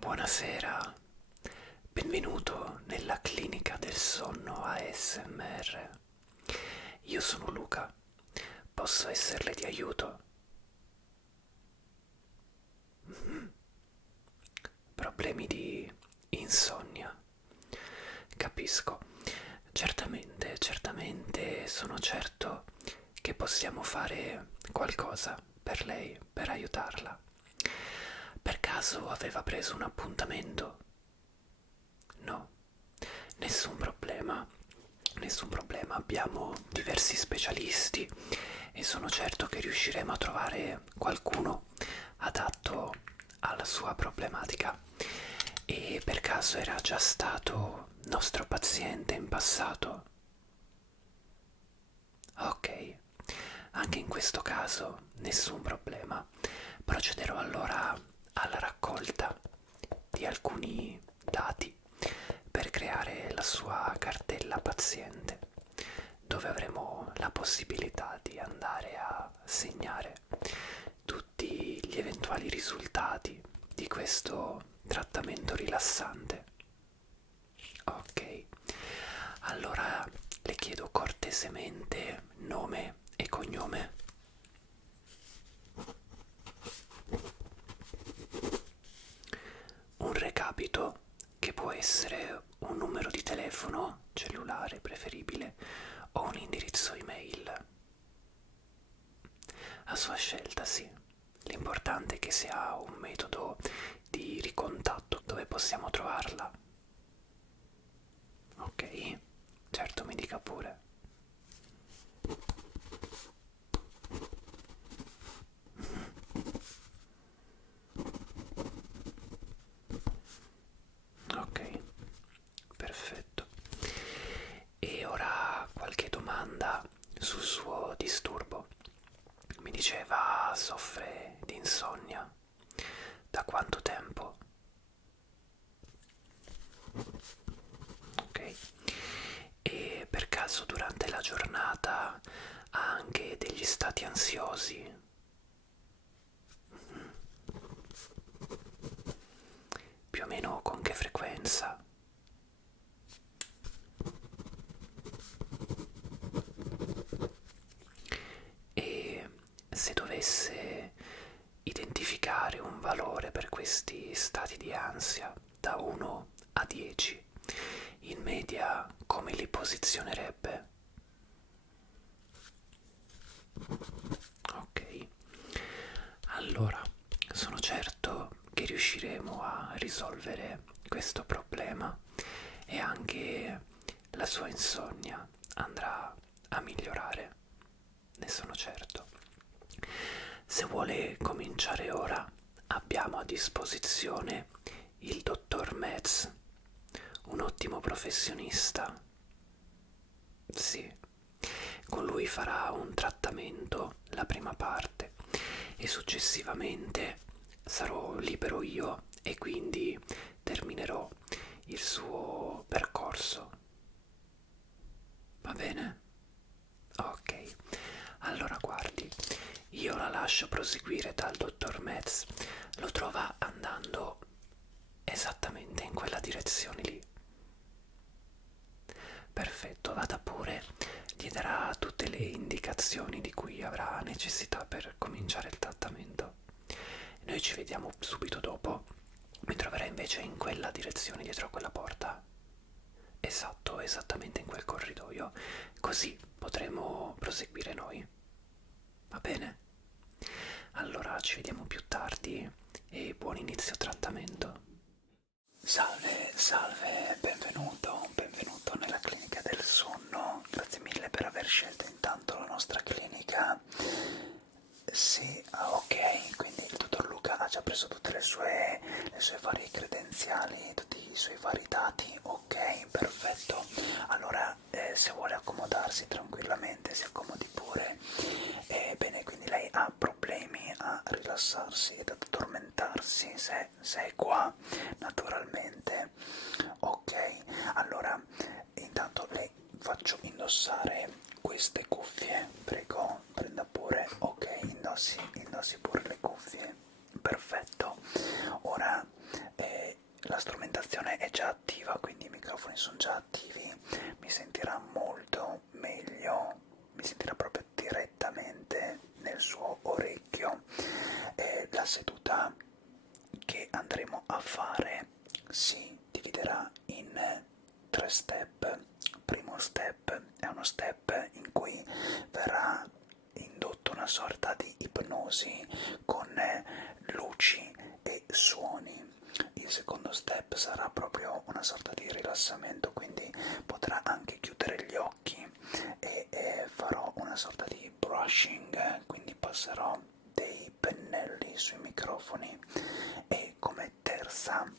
Buonasera, benvenuto nella clinica del sonno ASMR. Io sono Luca, posso esserle di aiuto? Problemi di insonnia? Capisco. Certamente sono certo che possiamo fare qualcosa per lei, per aiutarla. Per caso aveva preso un appuntamento? No, nessun problema, abbiamo diversi specialisti e sono certo che riusciremo a trovare qualcuno adatto alla sua problematica. E per caso era già stato nostro paziente in passato? Ok, anche in questo caso nessun problema. Procederò allora alla raccolta di alcuni dati per creare la sua cartella paziente, dove avremo la possibilità di andare a segnare tutti gli eventuali risultati di questo trattamento rilassante. Ok, allora le chiedo cortesemente nome e cognome. Un recapito, che può essere un numero di telefono, cellulare preferibile, o un indirizzo email. A sua scelta, sì. L'importante è che sia un metodo di ricontatto dove possiamo trovarla. Ok? Certo, mi dica pure. Ok, perfetto. E ora qualche domanda sul suo disturbo. Mi diceva soffre di insonnia. Da quanto tempo? Ok. E per caso durante la giornata ha anche degli stati ansiosi? Più o meno con che frequenza? E se dovesse identificare un valore per questi stati di ansia da 1 a 10, in media come li posizionerebbe? Ok, allora sono certo che riusciremo a risolvere questo problema e anche la sua insonnia andrà a migliorare, ne sono certo. Se vuole cominciare ora, abbiamo a disposizione il dottor Metz, un ottimo professionista. Sì, con lui farà un trattamento, la prima parte, e successivamente sarò libero io e quindi terminerò il suo percorso. Va bene? Ok, allora guardi, io la lascio proseguire dal dottor Metz, lo trova andando esattamente in quella direzione lì. Perfetto, vada pure, gli darà tutte le indicazioni di cui avrà necessità per cominciare il trattamento. Noi ci vediamo subito dopo. Mi troverai invece in quella direzione, dietro a quella porta. Esatto, esattamente in quel corridoio. Così potremo proseguire noi. Va bene? Allora ci vediamo più tardi e buon inizio trattamento. Salve, salve, benvenuto nella clinica del sonno. Grazie mille per aver scelto intanto la nostra clinica. Sì, ah, ok, quindi il dottor Luca ha già preso tutte le sue varie credenziali, tutti i suoi vari dati. Ok, perfetto. Allora, se vuole accomodarsi tranquillamente, si accomodi pure. Bene, quindi lei ha problemi a rilassarsi ed ad addormentarsi, se è qua, naturalmente. Ok, allora, intanto le faccio indossare queste cuffie, prego, prenda pure, ok, indossi pure le cuffie, perfetto. Ora la strumentazione è già attiva, quindi i microfoni sono già attivi, mi sentirà molto meglio, mi sentirà proprio direttamente nel suo orecchio. La seduta che andremo a fare si dividerà in 3 step. Primo step è uno step in cui verrà indotto una sorta di ipnosi con luci e suoni. Il secondo step sarà proprio una sorta di rilassamento, quindi potrà anche chiudere gli occhi e farò una sorta di brushing, quindi passerò dei pennelli sui microfoni. E come terza,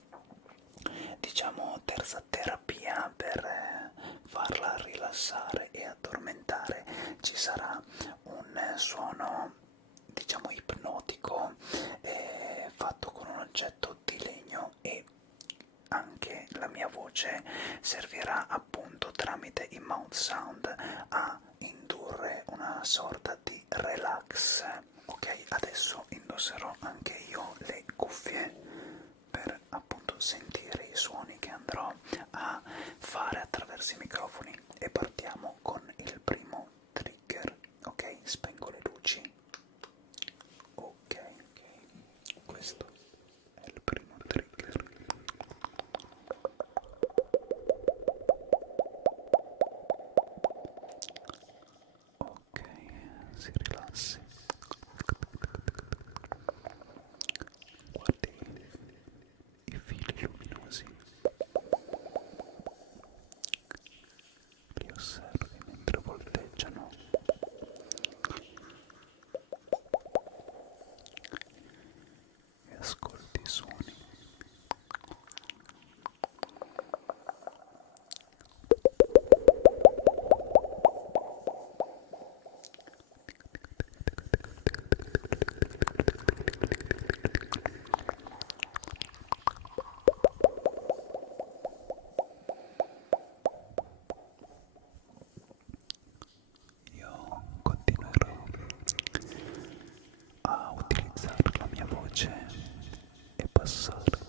diciamo terza terapia per farla rilassare e addormentare, ci sarà un suono, diciamo, ipnotico fatto con un oggetto di legno, e anche la mia voce servirà appunto tramite i mouth sound a indurre una sorta di relax. Ok, adesso indosserò anche io le cuffie per appunto sentire i suoni che andrò a fare attraverso i microfoni, e partiamo con il primo trigger. Ok, spengo le luci. Ok, questo è il primo trigger. Ok, si rilassi. Guardi i fili luminosi, li osservi mentre volteggiano e ascolti i suoni. Io continuerò a utilizzare la mia voce e passare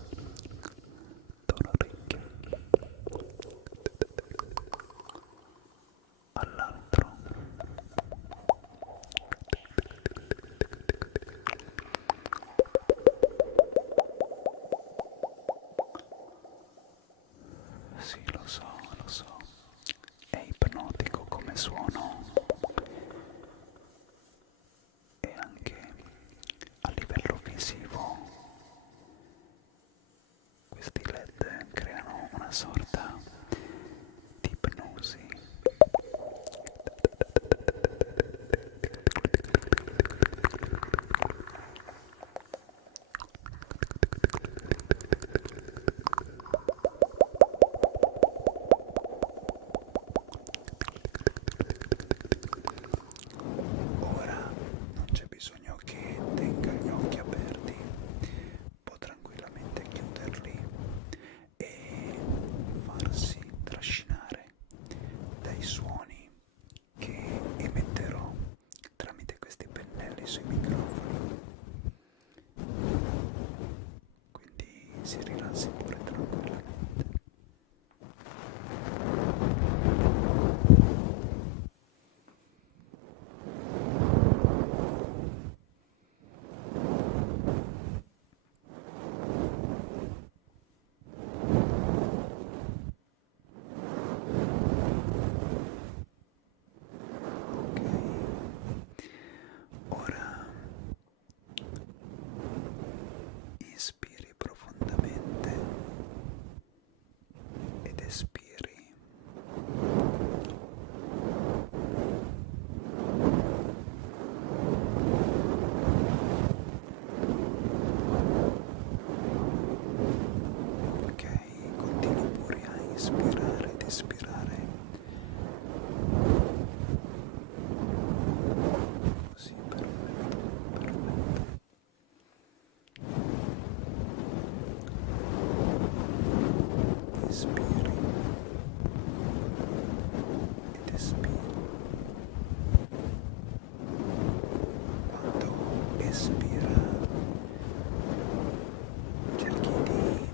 da un orecchio all'altro. Sì, lo so, è ipnotico come suono, e anche a livello visivo questi LED creano una sorta di ipnosi. Ora non c'è bisogno che tenga gli occhi aperti, può tranquillamente chiuderli e farsi trascinare dai suoni che emetterò tramite questi pennelli sui microfoni. Quindi si rilassi pure tranquillamente. Ok, ora inspiri profondamente ed espiri. Ok, continui pure a inspirare ed espirare. Così, perfetto, perfetto. Inspiri ed espiri. Quando espira cerchi di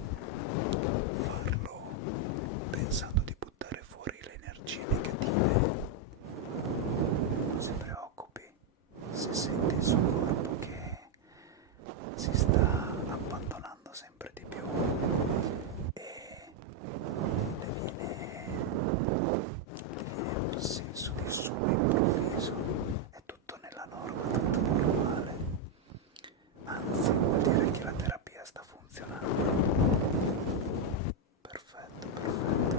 Perfetto, perfetto.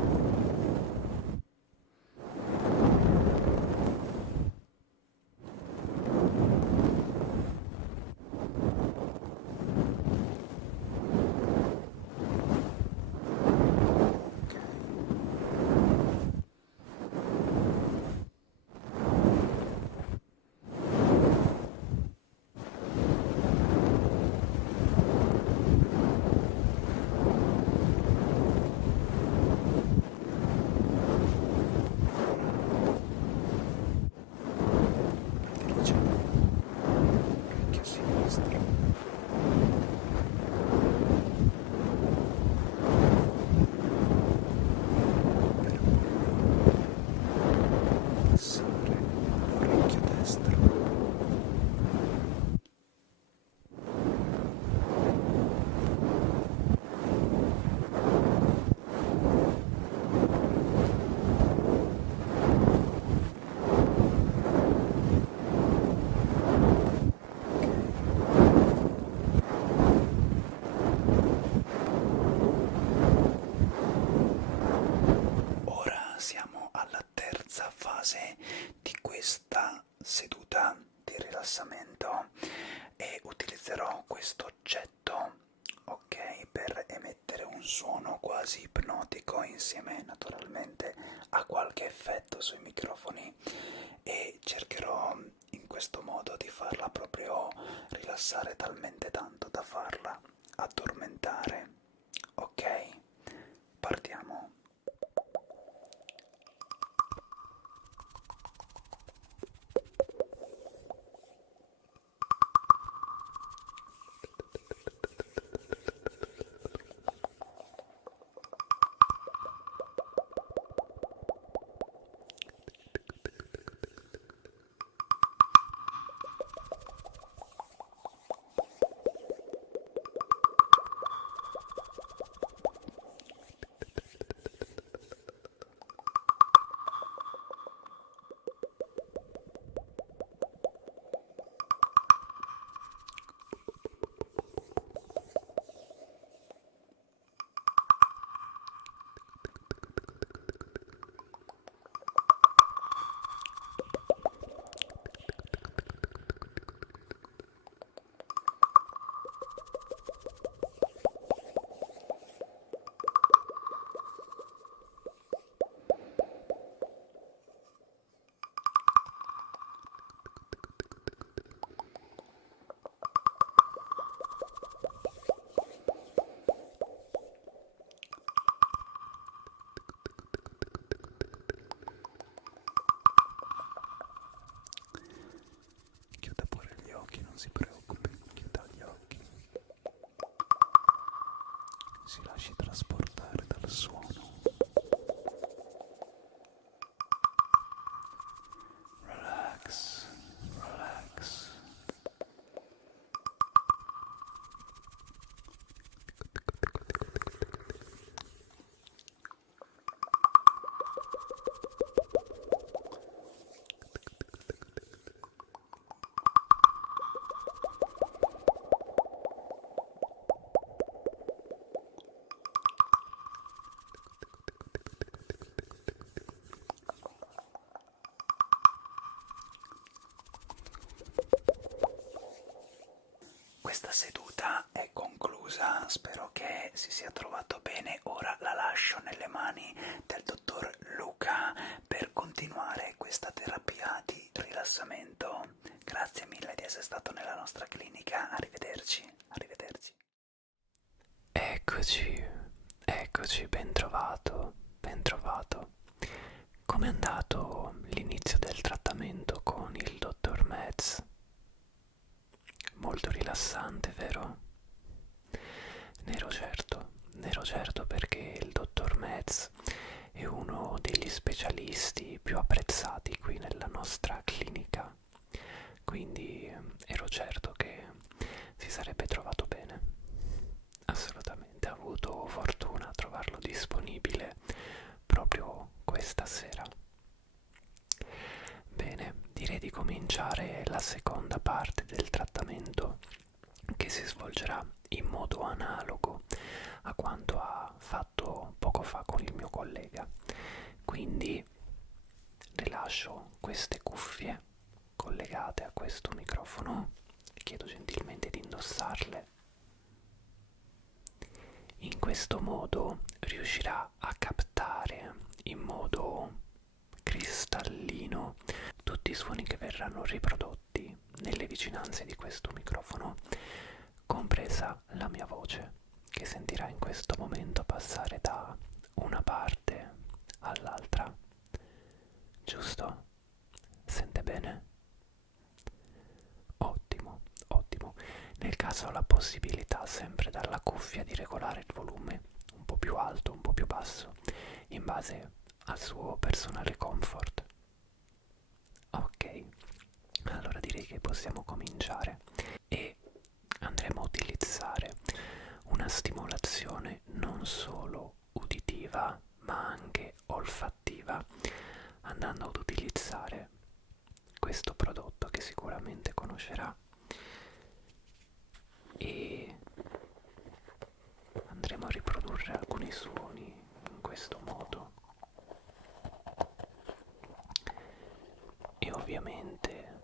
Dirigiamo l'orecchio sinistro. Per poi passare all'orecchio destro. Ora siamo alla terza fase di questa seduta di rilassamento e utilizzerò questo oggetto, ok, per emettere un suono quasi ipnotico insieme naturalmente a qualche effetto sui microfoni e cercherò in questo modo di farla proprio rilassare talmente tanto da farla addormentare. Ok, partiamo. Chiuda pure gli occhi, non si preoccupi, chiuda gli occhi. Si lasci trasportare dal suono. Relax, relax. Questa seduta è conclusa, spero che si sia trovato bene. Ora la lascio nelle mani del dottor Luca per continuare questa terapia di rilassamento. Grazie mille di essere stato nella nostra clinica, arrivederci, arrivederci. Eccoci, eccoci, ben trovato, ben trovato. Com'è andato l'inizio del trattamento con il dottor Metz? Molto rilassante, vero? Ne ero certo perché il dottor Metz è uno degli specialisti più apprezzati qui nella nostra clinica, quindi ero certo che si sarebbe trovato bene. Assolutamente, ha avuto fortuna a trovarlo disponibile proprio questa sera. Bene, direi di cominciare la seconda parte del trattamento che si svolgerà in modo analogo quindi rilascio queste cuffie collegate a questo microfono, chiedo gentilmente di indossarle. In questo modo riuscirà a captare in modo cristallino tutti i suoni che verranno riprodotti nelle vicinanze di questo microfono, compresa la mia voce, che sentirà in questo momento passare da una parte all'altra. Giusto? Sente bene? Ottimo, ottimo. Nel caso ho la possibilità sempre dalla cuffia di regolare il volume un po' più alto, un po' più basso, in base al suo personale comfort. Ok, allora direi che possiamo cominciare e andremo a utilizzare una stimolazione non solo uditiva ma anche olfattiva, andando ad utilizzare questo prodotto che sicuramente conoscerà, e andremo a riprodurre alcuni suoni in questo modo. E ovviamente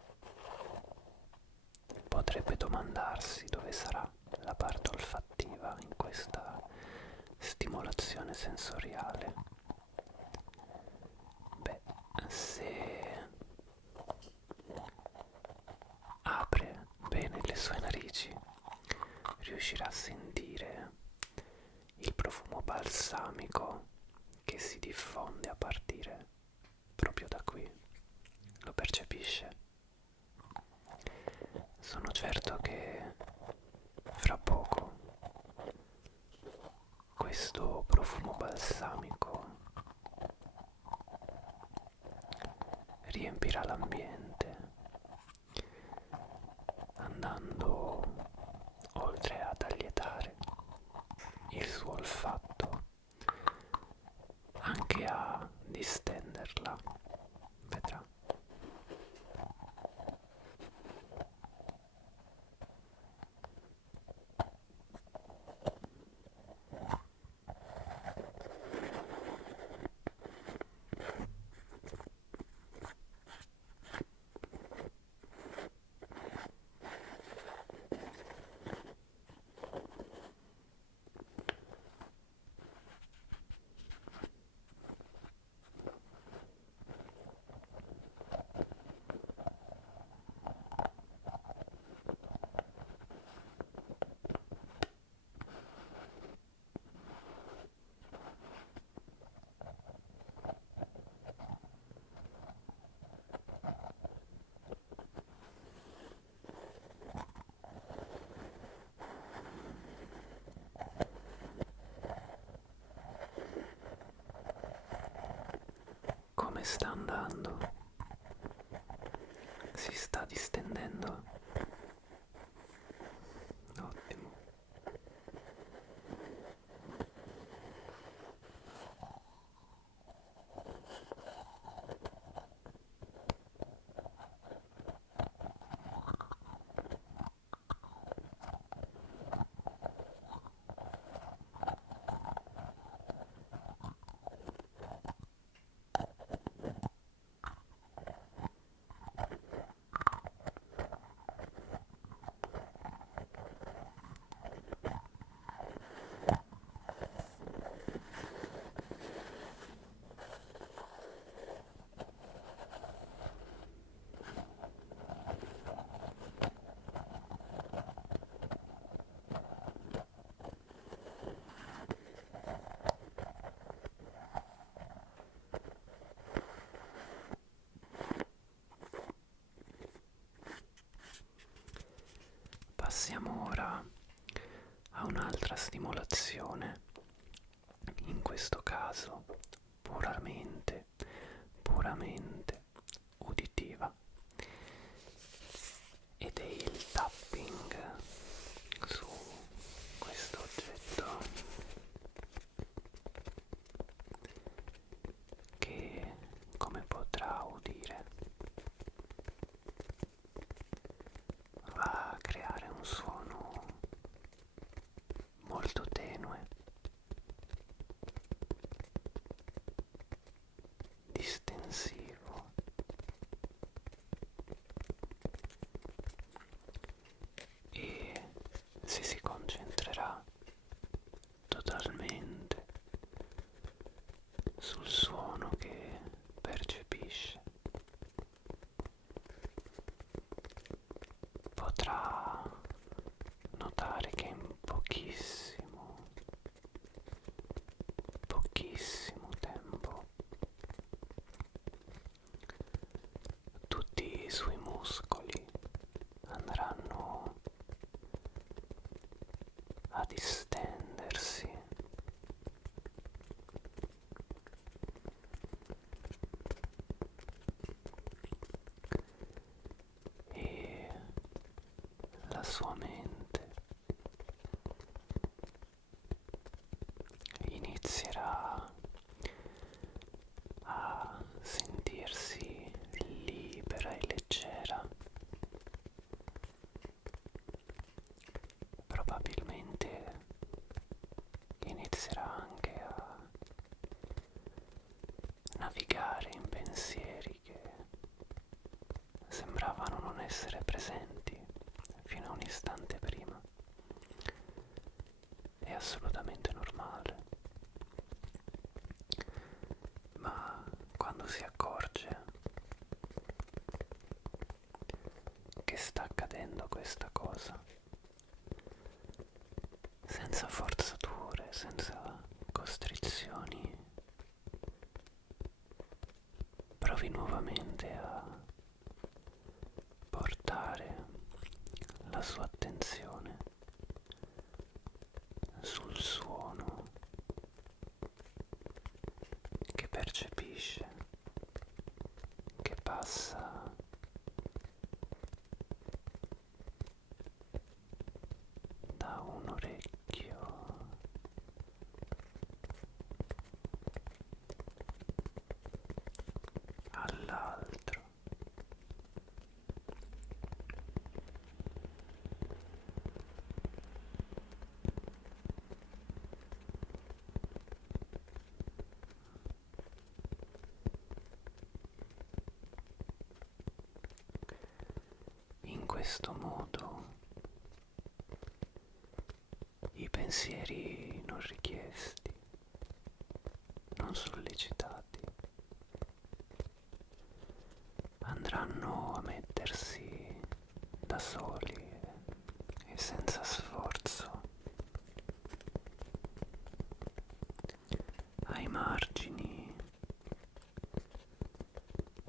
potrebbe domandarsi dove sarà la parte olfattiva in questa stimolazione sensoriale. Beh, se apre bene le sue narici, riuscirà a sentire il profumo balsamico che si diffonde a partire proprio da qui. Lo percepisce? Sono certo che fra poco questo profumo balsamico riempirà l'ambiente, andando oltre ad allietare il suo olfatto, anche a distenderla, vedrà. Come sta andando? Si sta distendendo? Ottimo. Passiamo ora a un'altra stimolazione, in questo caso puramente uditiva, ed è il tapping su questo oggetto che, come potrà udire, va a creare un suono molto tenue, sul suono che percepisce. Potrà notare che in pochissimo tempo tutti i suoi muscoli andranno a distendersi e la sua mente inizierà a sentirsi libera e leggera. Probabilmente inizierà anche a navigare in pensieri che sembravano non essere presenti fino a un istante prima. È assolutamente normale, ma quando si accorge che sta accadendo questa cosa, senza forzature, senza costrizioni, provi nuovamente a portare la sua attenzione sul suono che percepisce, che passa da un orecchio all'altro. In questo modo i pensieri non richiesti, non sollecitati, andranno a mettersi da soli e senza sforzo ai margini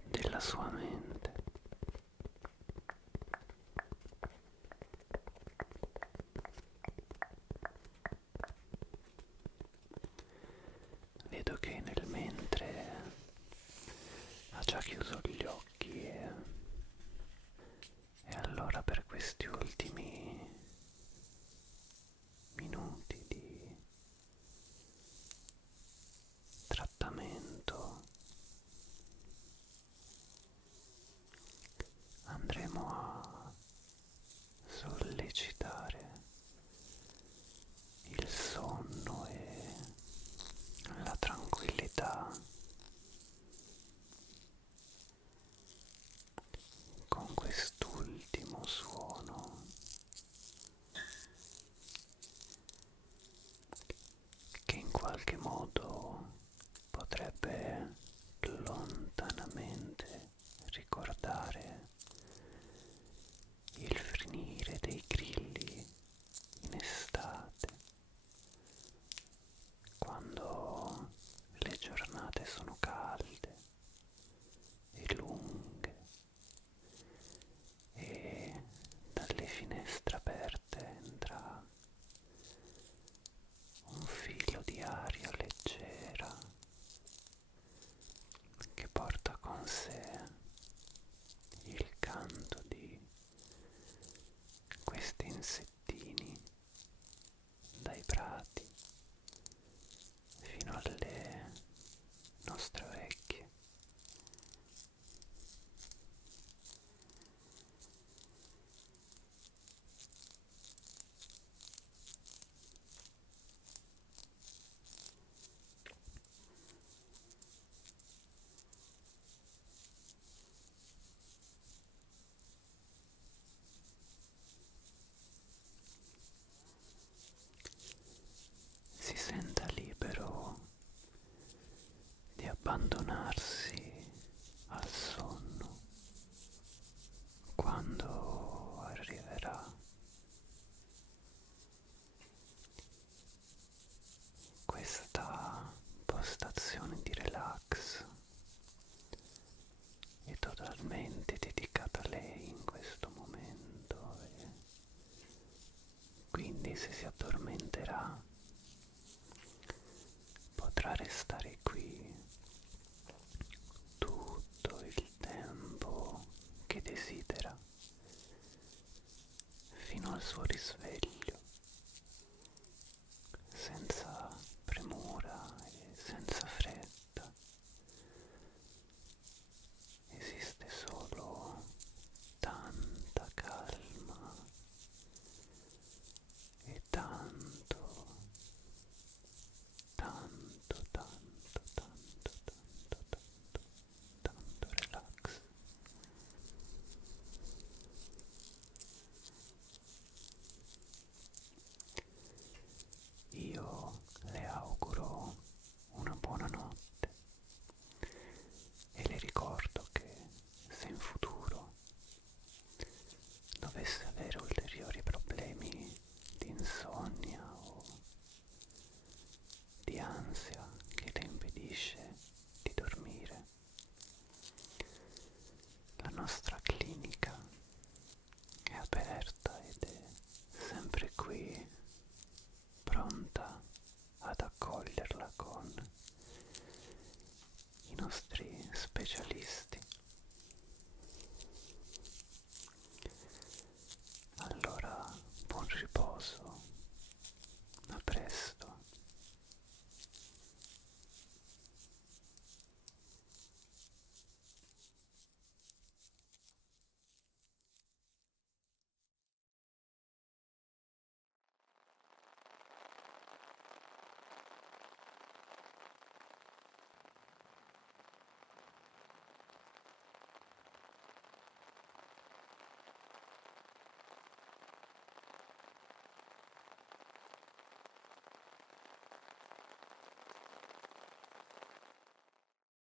della sua mente. Vedo che nel mentre ha già chiuso gli occhi e allora per questi ultimi minuti di trattamento andremo a sollecitare il sonno e la tranquillità con quest'ultimo suono che in qualche modo potrebbe lontanamente ricordare il finire dei grilli in estate, quando le giornate sono calde e lunghe e dalle finestre aperte entra un filo di aria leggera abbandonarsi al sonno quando arriverà. Questa postazione di relax è totalmente dedicata a lei in questo momento e quindi se si addormenterà